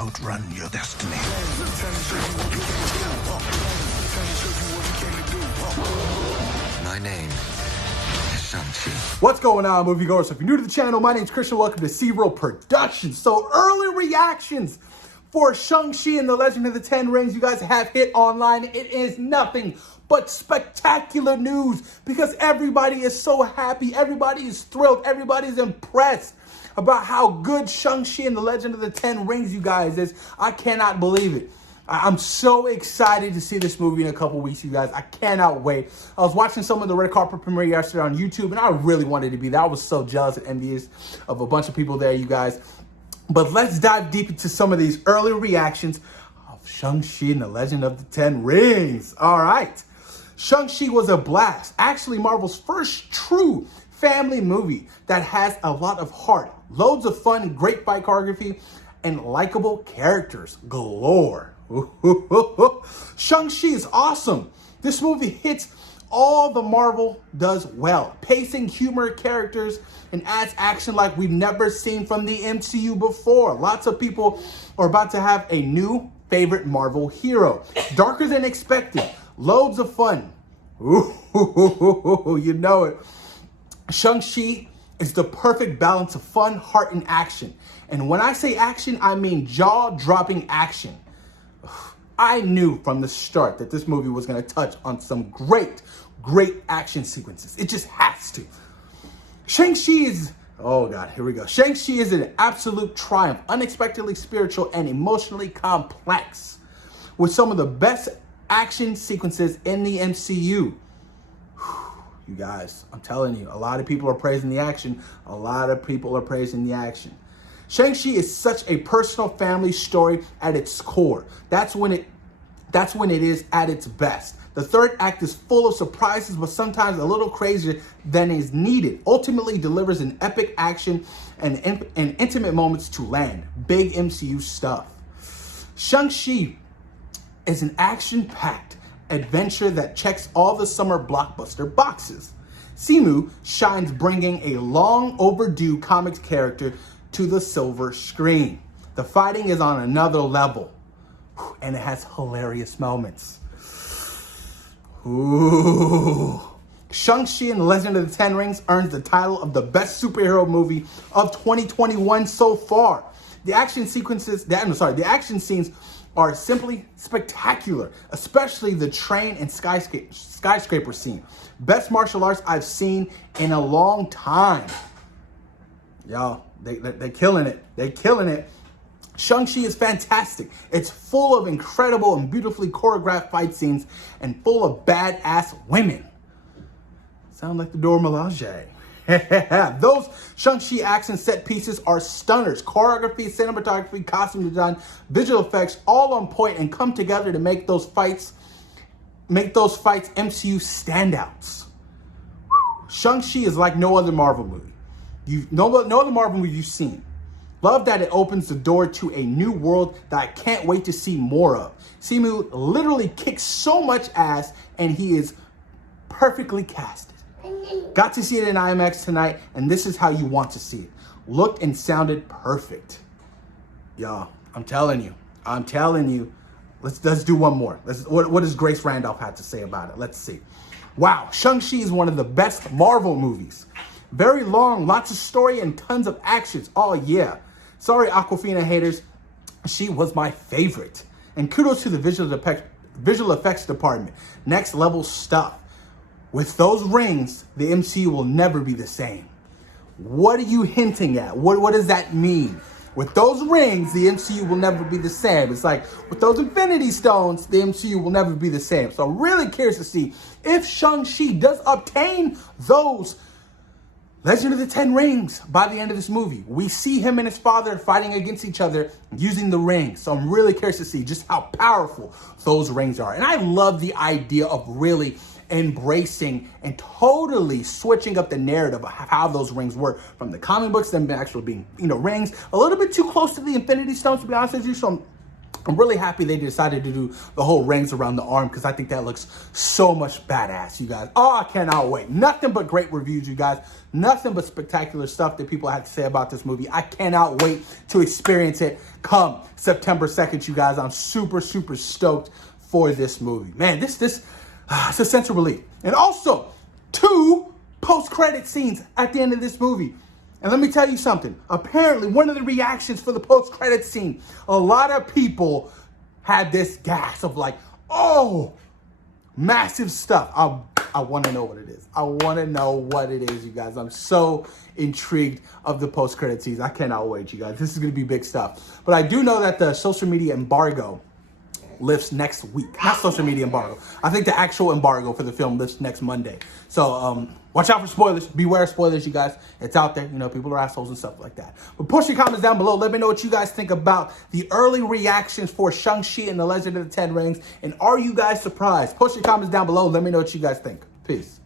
outrun your destiny. My name is Shang-Chi. What's going on, moviegoers? So if you're new to the channel, my name's Christian. Welcome to SeaWorld Productions. So early reactions for Shang-Chi and the Legend of the Ten Rings you guys have hit online. It is nothing but spectacular news because everybody is so happy. Everybody is thrilled. Everybody's impressed about how good Shang-Chi and the Legend of the Ten Rings you guys is. I cannot believe it. I'm so excited to see this movie in a couple weeks, you guys. I cannot wait. I was watching some of the red carpet premiere yesterday on YouTube, and I really wanted to be there. I was so jealous and envious of a bunch of people there, you guys. But let's dive deep into some of these early reactions of Shang-Chi and the Legend of the Ten Rings. All right. Shang-Chi was a blast. Actually, Marvel's first true family movie that has a lot of heart, loads of fun, great fight choreography, and likable characters galore. Shang-Chi is awesome. This movie hits all the Marvel does well. Pacing, humor, characters, and adds action like we've never seen from the MCU before. Lots of people are about to have a new favorite Marvel hero. Darker than expected. Loads of fun. You know it. Shang-Chi is the perfect balance of fun, heart, and action. And when I say action, I mean jaw-dropping action. I knew from the start that this movie was going to touch on some great action sequences. It just has to. Shang-Chi is, oh God, here we go. Shang-Chi is an absolute triumph, unexpectedly spiritual and emotionally complex, with some of the best action sequences in the MCU. You guys, I'm telling you, a lot of people are praising the action. A lot of people are praising the action. Shang-Chi is such a personal family story at its core. That's when it is at its best. The third act is full of surprises, but sometimes a little crazier than is needed. Ultimately delivers an epic action and intimate moments to land. Big MCU stuff. Shang-Chi is an action-packed adventure that checks all the summer blockbuster boxes. Simu shines, bringing a long overdue comics character to the silver screen. The fighting is on another level, and it has hilarious moments. Ooh. Shang-Chi and the Legend of the Ten Rings earns the title of the best superhero movie of 2021 so far. The action scenes are simply spectacular, especially the train and skyscraper scene. Best martial arts I've seen in a long time. Y'all, they're killing it. They're killing it. Shang-Chi is fantastic. It's full of incredible and beautifully choreographed fight scenes and full of badass women. Sound like the Dora Milaje. Those Shang-Chi action set pieces are stunners. Choreography, cinematography, costume design, visual effects, all on point and come together to make those fights MCU standouts. Shang-Chi is like no other Marvel movie. No other Marvel movie you've seen. Love that it opens the door to a new world that I can't wait to see more of. Simu literally kicks so much ass, and he is perfectly casted. Got to see it in IMAX tonight, and this is how you want to see it. Looked and sounded perfect. Y'all, I'm telling you. Let's do one more. What does Grace Randolph have to say about it? Let's see. Wow, Shang-Chi is one of the best Marvel movies. Very long, lots of story, and tons of actions. Oh yeah. Sorry, Aquafina haters. She was my favorite. And kudos to the visual effects department. Next level stuff. With those rings, the MCU will never be the same. What are you hinting at? What does that mean? With those rings, the MCU will never be the same. It's like, with those Infinity Stones, the MCU will never be the same. So I'm really curious to see if Shang-Chi does obtain those Legend of the Ten Rings by the end of this movie. We see him and his father fighting against each other using the rings. So I'm really curious to see just how powerful those rings are. And I love the idea of really embracing and totally switching up the narrative of how those rings work from the comic books, them actually being, rings a little bit too close to the Infinity Stones, to be honest with you. So I'm really happy they decided to do the whole rings around the arm because I think that looks so much badass, you guys. Oh, I cannot wait. Nothing but great reviews, you guys. Nothing but spectacular stuff that people have to say about this movie. I cannot wait to experience it come September 2nd, you guys. I'm super, super stoked for this movie. Man, it's a sense of relief. And also, 2 post-credit scenes at the end of this movie. And let me tell you something. Apparently, one of the reactions for the post-credit scene, a lot of people had this gas of like, oh, massive stuff. I want to know what it is. I want to know what it is, you guys. I'm so intrigued of the post-credit scenes. I cannot wait, you guys. This is going to be big stuff. But I do know that the social media embargo lifts next week. Not social media embargo. I think the actual embargo for the film lifts next Monday. So watch out for spoilers. Beware of spoilers, you guys. It's out there. You know, people are assholes and stuff like that. But post your comments down below. Let me know what you guys think about the early reactions for Shang-Chi and the Legend of the Ten Rings. And are you guys surprised? Post your comments down below. Let me know what you guys think. Peace.